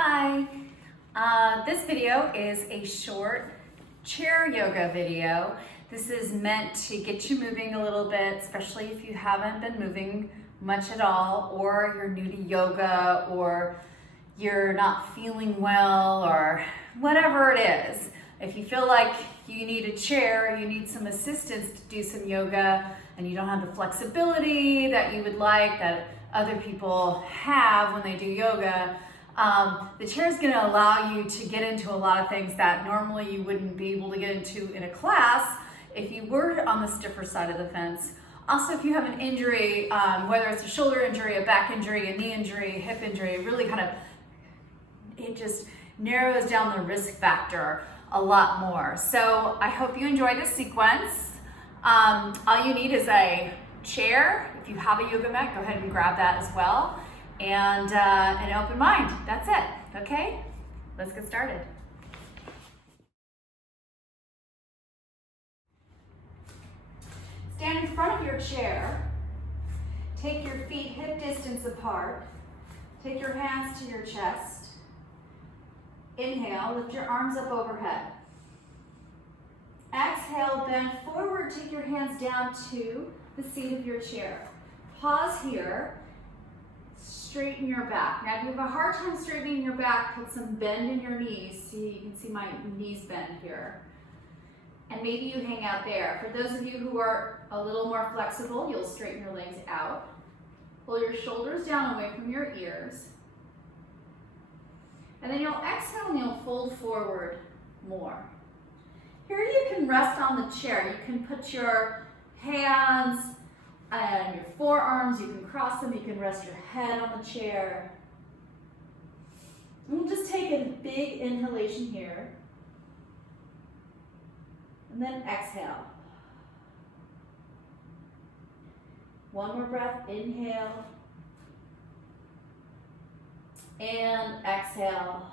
Hi, this video is a short chair yoga video. This is meant to get you moving a little bit, especially if you haven't been moving much at all, or you're new to yoga, or you're not feeling well, or whatever it is. If you feel like you need a chair, you need some assistance to do some yoga, and you don't have the flexibility that you would like, that other people have when they do yoga, the chair is going to allow you to get into a lot of things that normally you wouldn't be able to get into in a class if you were on the stiffer side of the fence. Also, if you have an injury, whether it's a shoulder injury, a back injury, a knee injury, a hip injury, it just narrows down the risk factor a lot more. So I hope you enjoy this sequence. All you need is a chair. If you have a yoga mat, go ahead and grab that as well. And an open mind. That's it. Okay? Let's get started. Stand in front of your chair. Take your feet hip distance apart. Take your hands to your chest. Inhale, lift your arms up overhead. Exhale, bend forward, take your hands down to the seat of your chair. Pause here, straighten your back. Now if you have a hard time straightening your back, put some bend in your knees. See, you can see my knees bend here. And maybe you hang out there. For those of you who are a little more flexible, you'll straighten your legs out. Pull your shoulders down away from your ears. And then you'll exhale and you'll fold forward more. Here you can rest on the chair. You can put your hands and your forearms, you can cross them, you can rest your head on the chair. And we'll just take a big inhalation here. And then exhale. One more breath, inhale. And exhale.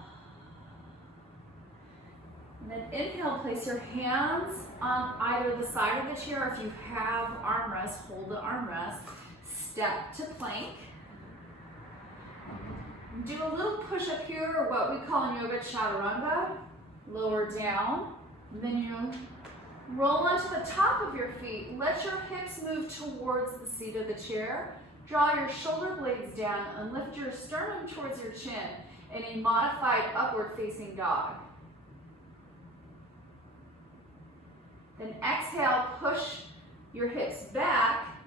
And then inhale, place your hands on either the side of the chair. If you have armrest, hold the armrest. Step to plank. Do a little push up here, or what we call in yoga chaturanga. Lower down. Then you roll onto the top of your feet. Let your hips move towards the seat of the chair. Draw your shoulder blades down and lift your sternum towards your chin in a modified upward facing dog. Then exhale, push your hips back,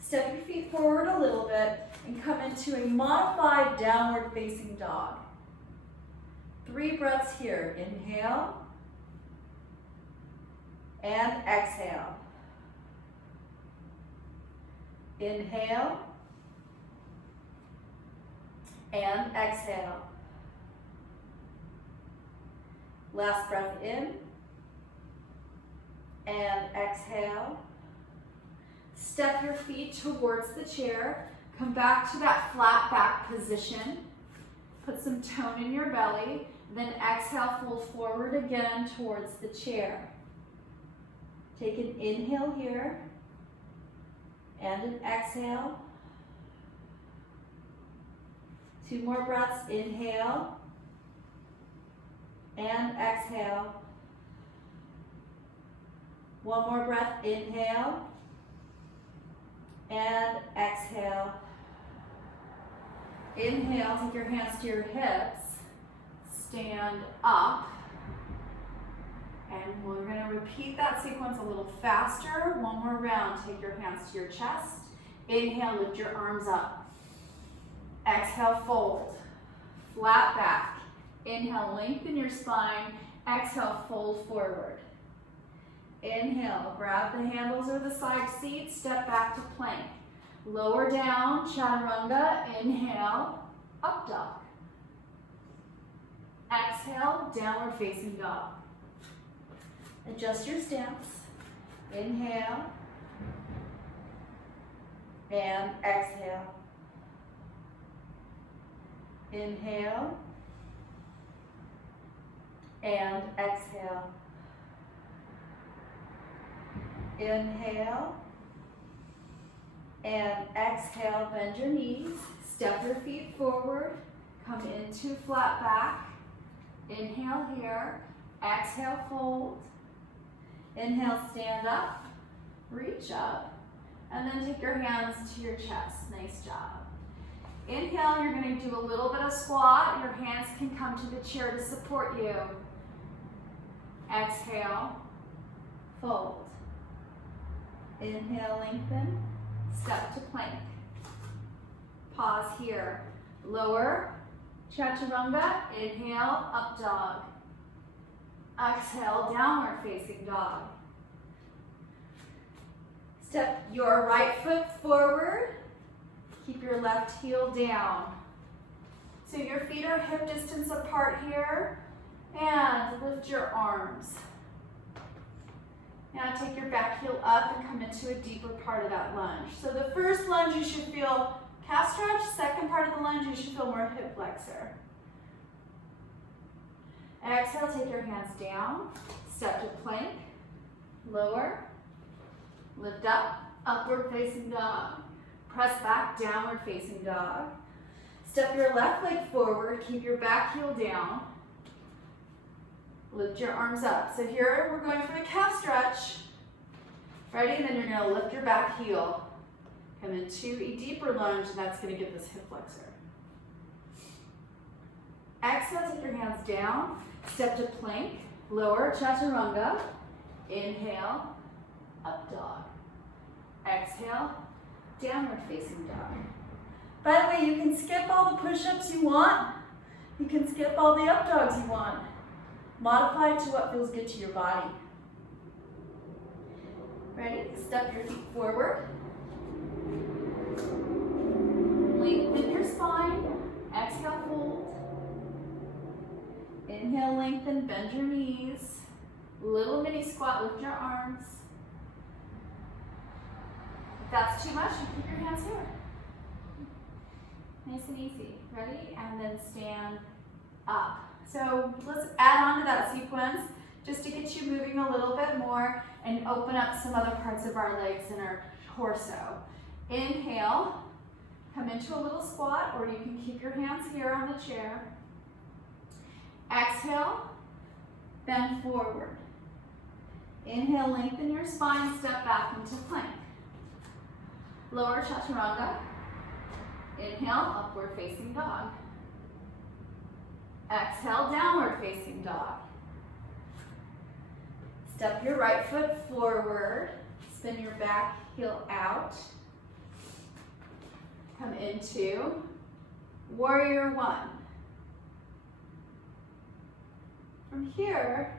step your feet forward a little bit, and come into a modified downward facing dog. 3 breaths here. Inhale and exhale. Inhale and exhale. Last breath in and exhale. Step your feet towards the chair. Come back to that flat back position. Put some tone in your belly. Then exhale, fold forward again towards the chair. Take an inhale here and an exhale. 2 more breaths. Inhale and exhale. 1 more breath. Inhale and exhale. Inhale, take your hands to your hips. Stand up. And we're going to repeat that sequence a little faster. 1 more round. Take your hands to your chest. Inhale, lift your arms up. Exhale, fold. Flat back. Inhale, lengthen your spine. Exhale, fold forward. Inhale, grab the handles or the side seat. Step back to plank. Lower down, chaturanga. Inhale, up dog. Exhale, downward facing dog. Adjust your stance. Inhale and exhale. Inhale and exhale. Inhale and exhale. Bend your knees. Step your feet forward. Come into flat back. Inhale here. Exhale, fold. Inhale, stand up. Reach up. And then take your hands to your chest. Nice job. Inhale, you're going to do a little bit of squat. Your hands can come to the chair to support you. Exhale, fold. Inhale, lengthen. Step to plank. Pause here. Lower, chaturanga. Inhale, up dog. Exhale, downward facing dog. Step your right foot forward. Keep your left heel down. So your feet are hip distance apart here. And lift your arms. Now take your back heel up and come into a deeper part of that lunge. So the first lunge you should feel calf stretch. Second part of the lunge you should feel more hip flexor. Exhale, take your hands down. Step to plank. Lower. Lift up. Upward facing dog. Press back, downward facing dog. Step your left leg forward. Keep your back heel down. Lift your arms up. So here we're going for the calf stretch. Ready? Then you're going to lift your back heel. Come into a deeper lunge, and that's going to give this hip flexor. Exhale, take your hands down. Step to plank. Lower, chaturanga. Inhale, up dog. Exhale, downward facing dog. By the way, you can skip all the push-ups you want. You can skip all the up dogs you want. Modify to what feels good to your body. Ready? Step your feet forward. Lengthen your spine. Exhale, fold. Inhale, lengthen, bend your knees. Little mini squat, lift your arms. If that's too much, you keep your hands here. Nice and easy. Ready? And then stand up. So let's add on to that sequence just to get you moving a little bit more and open up some other parts of our legs and our torso. Inhale, come into a little squat, or you can keep your hands here on the chair. Exhale, bend forward. Inhale, lengthen your spine, step back into plank. Lower chaturanga. Inhale, upward facing dog. Exhale, downward facing dog. Step your right foot forward. Spin your back heel out. Come into warrior one. From here,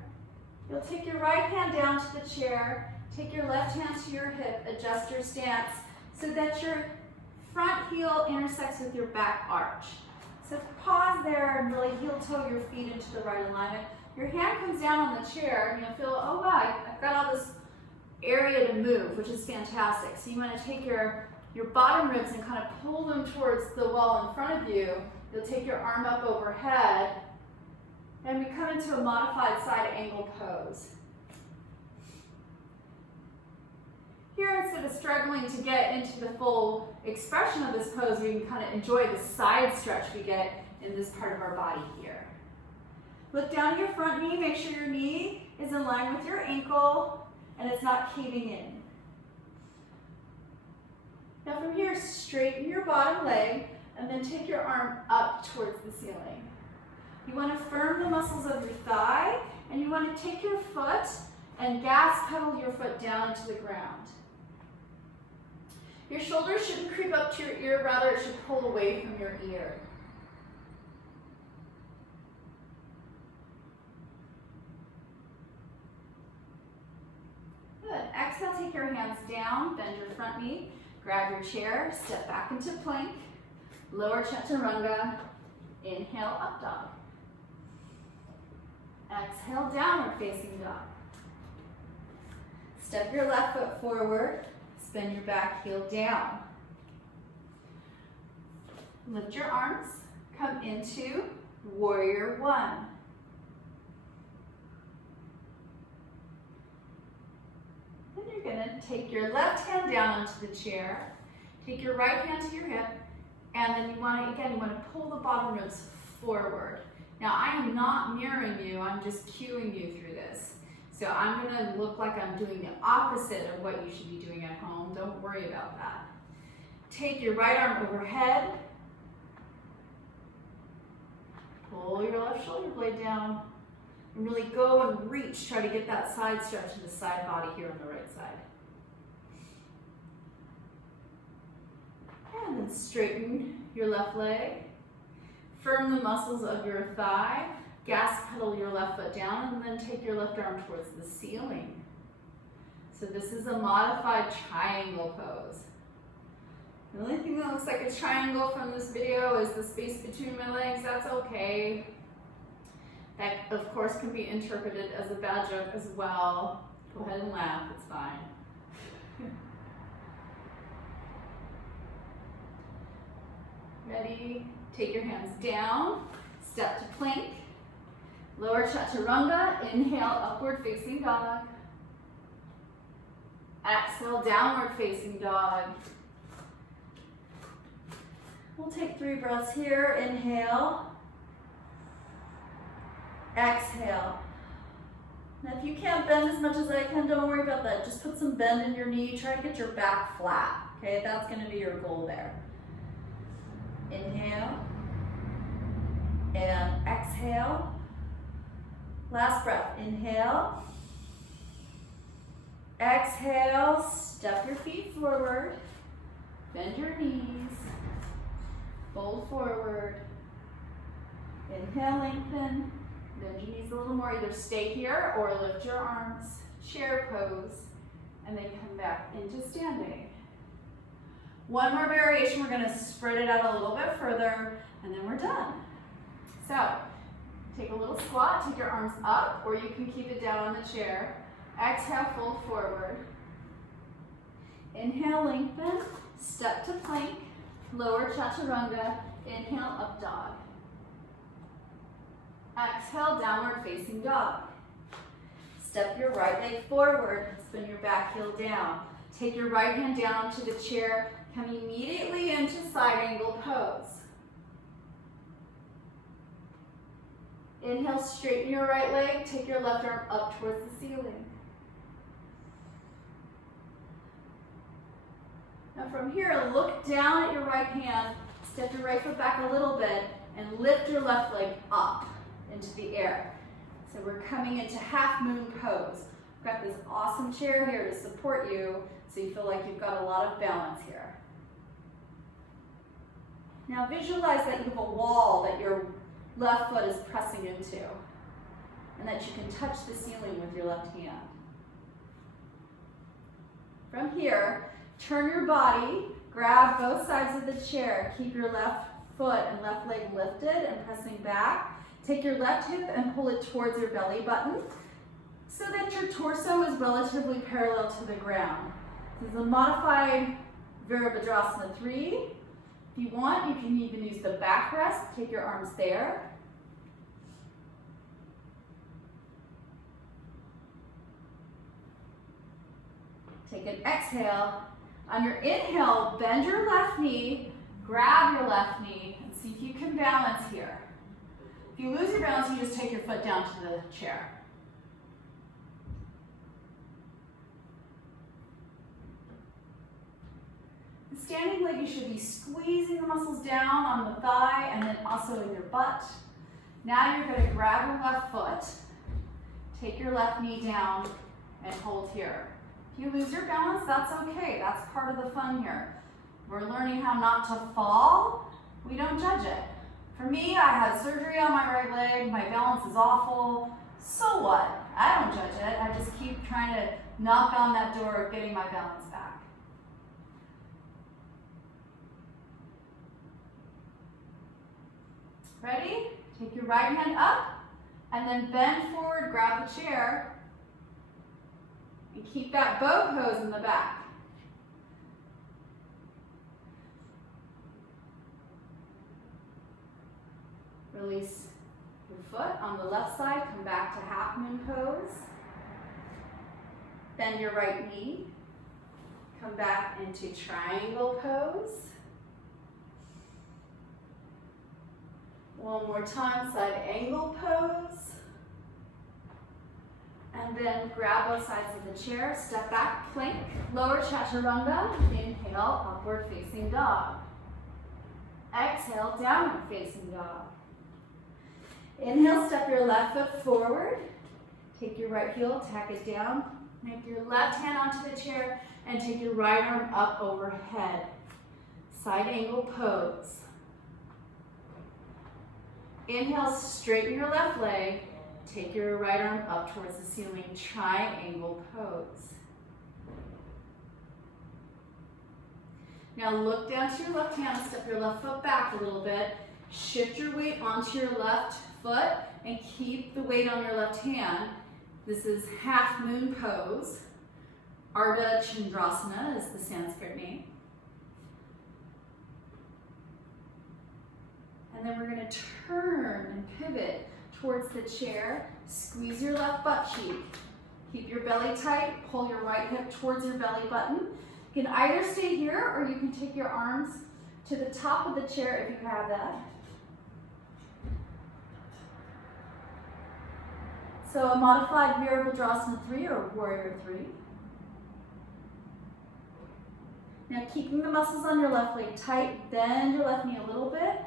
you'll take your right hand down to the chair, take your left hand to your hip, adjust your stance so that your front heel intersects with your back arch. So pause there and really heel toe your feet into the right alignment. Your hand comes down on the chair and you'll feel, oh wow, I've got all this area to move, which is fantastic. So you want to take your bottom ribs and kind of pull them towards the wall in front of you. You'll take your arm up overhead and we come into a modified side angle pose. Here, instead of struggling to get into the full expression of this pose, we can kind of enjoy the side stretch we get in this part of our body here. Look down at your front knee, make sure your knee is in line with your ankle and it's not caving in. Now from here, straighten your bottom leg and then take your arm up towards the ceiling. You want to firm the muscles of your thigh and you want to take your foot and gas pedal your foot down into the ground. Your shoulders shouldn't creep up to your ear, rather it should pull away from your ear. Good. Exhale, take your hands down, bend your front knee, grab your chair, step back into plank, lower chaturanga, inhale, up dog. Exhale, downward facing dog. Step your left foot forward, spin your back heel down. Lift your arms, come into warrior one. Then you're gonna take your left hand down onto the chair, take your right hand to your hip, and then you wanna pull the bottom ribs forward. Now I am not mirroring you, I'm just cueing you through this. So I'm gonna look like I'm doing the opposite of what you should be doing at home. Don't worry about that. Take your right arm overhead. Pull your left shoulder blade down. And really go and reach, try to get that side stretch in the side body here on the right side. And then straighten your left leg. Firm the muscles of your thigh. Gas pedal your left foot down and then take your left arm towards the ceiling. So this is a modified triangle pose. The only thing that looks like a triangle from this video is the space between my legs. That's okay. That, of course, can be interpreted as a bad joke as well. Go ahead and laugh, it's fine. Ready? Take your hands down, step to plank, lower chaturanga, inhale, upward facing dog. Exhale, downward facing dog. We'll take 3 breaths here, inhale. Exhale. Now if you can't bend as much as I can, don't worry about that. Just put some bend in your knee. Try to get your back flat. Okay, that's going to be your goal there. Inhale. And exhale. Last breath. Inhale. Exhale. Step your feet forward. Bend your knees. Fold forward. Inhale, lengthen. Bend your knees a little more. Either stay here or lift your arms. Chair pose. And then come back into standing. One more variation. We're going to spread it out a little bit further. And then we're done. So, take a little squat. Take your arms up. Or you can keep it down on the chair. Exhale, fold forward. Inhale, lengthen. Step to plank. Lower chaturanga. Inhale, up dog. Exhale, downward facing dog. Step your right leg forward. Spin your back heel down. Take your right hand down to the chair. Come immediately into side angle pose. Inhale, straighten your right leg. Take your left arm up towards the ceiling. Now from here, look down at your right hand. Step your right foot back a little bit and lift your left leg up into the air. So we're coming into half moon pose. We've got this awesome chair here to support you so you feel like you've got a lot of balance here. Now visualize that you have a wall that your left foot is pressing into and that you can touch the ceiling with your left hand. From here, turn your body, grab both sides of the chair, keep your left foot and left leg lifted and pressing back. Take your left hip and pull it towards your belly button so that your torso is relatively parallel to the ground. This is a modified Virabhadrasana 3. If you want, you can even use the backrest. Take your arms there. Take an exhale. On your inhale, bend your left knee, grab your left knee, and see if you can balance here. If you lose your balance, you just take your foot down to the chair. The standing leg, you should be squeezing the muscles down on the thigh and then also in your butt. Now you're going to grab your left foot, take your left knee down, and hold here. If you lose your balance, that's okay. That's part of the fun here. We're learning how not to fall. We don't judge it. For me, I had surgery on my right leg. My balance is awful. So what? I don't judge it. I just keep trying to knock on that door of getting my balance back. Ready? Take your right hand up and then bend forward, grab the chair, and keep that bow pose in the back. Release your foot on the left side, come back to half moon pose. Bend your right knee, come back into triangle pose. One more time, side angle pose. And then grab both sides of the chair, step back, plank, lower chaturanga, inhale, upward facing dog. Exhale, downward facing dog. Inhale, step your left foot forward. Take your right heel, tack it down. Make your left hand onto the chair and take your right arm up overhead. Side angle pose. Inhale, straighten your left leg. Take your right arm up towards the ceiling, triangle pose. Now look down to your left hand, step your left foot back a little bit. Shift your weight onto your left foot and keep the weight on your left hand. This is half moon pose. Ardha Chandrasana is the Sanskrit name. And then we're going to turn and pivot towards the chair. Squeeze your left butt cheek. Keep your belly tight. Pull your right hip towards your belly button. You can either stay here or you can take your arms to the top of the chair if you have that. So a modified Virabhadrasana 3 or Warrior 3. Now keeping the muscles on your left leg tight, bend your left knee a little bit.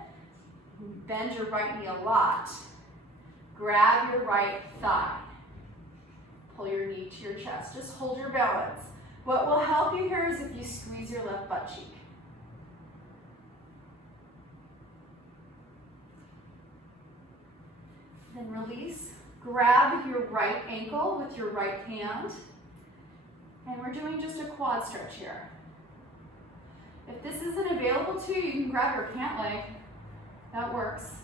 Bend your right knee a lot. Grab your right thigh. Pull your knee to your chest. Just hold your balance. What will help you here is if you squeeze your left butt cheek. Then release. Grab your right ankle with your right hand. And we're doing just a quad stretch here. If this isn't available to you, you can grab your pant leg. That works.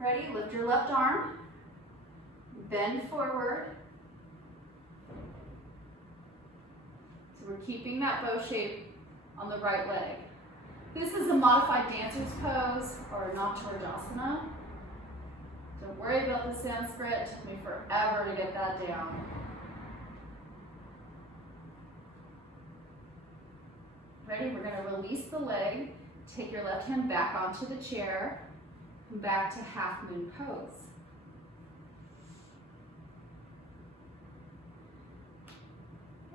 Ready? Lift your left arm. Bend forward. So we're keeping that bow shape on the right leg. This is a modified dancer's pose or Natarajanasana. Don't worry about the Sanskrit. It took me forever to get that down. Ready? We're going to release the leg. Take your left hand back onto the chair. Come back to half moon pose.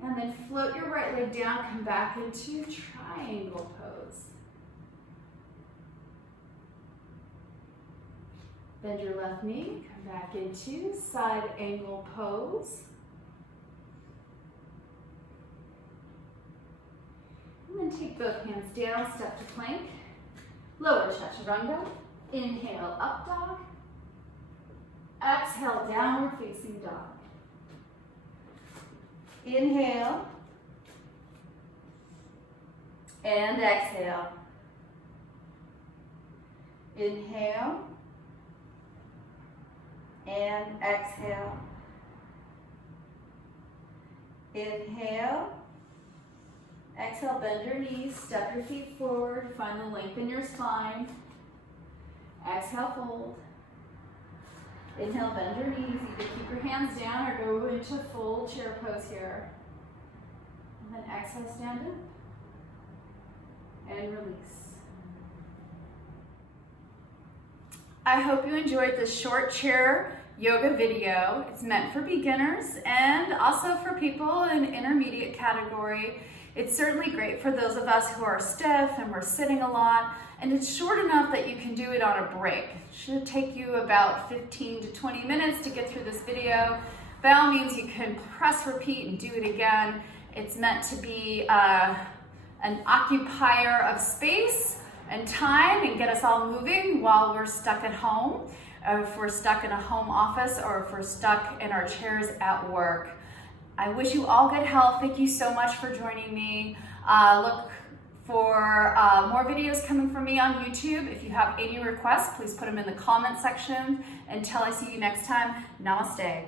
And then float your right leg down, come back into triangle pose. Bend your left knee, come back into side angle pose. And then take both hands down, step to plank. Lower chaturanga. Inhale, up dog. Exhale, downward facing dog. Inhale. And exhale. Inhale. And exhale. Inhale. Exhale, bend your knees, step your feet forward, find the length in your spine. Exhale, fold. Inhale, bend your knees. Either keep your hands down or go into full chair pose here. And then exhale, stand up. And release. I hope you enjoyed this short chair yoga video. It's meant for beginners and also for people in intermediate category. It's certainly great for those of us who are stiff and we're sitting a lot, and it's short enough that you can do it on a break. It should take you about 15 to 20 minutes to get through this video. By all means, you can press repeat and do it again. It's meant to be an occupier of space and time and get us all moving while we're stuck at home, if we're stuck in a home office, or if we're stuck in our chairs at work. I wish you all good health. Thank you so much for joining me. Look for more videos coming from me on YouTube. If you have any requests, please put them in the comment section. Until I see you next time, namaste.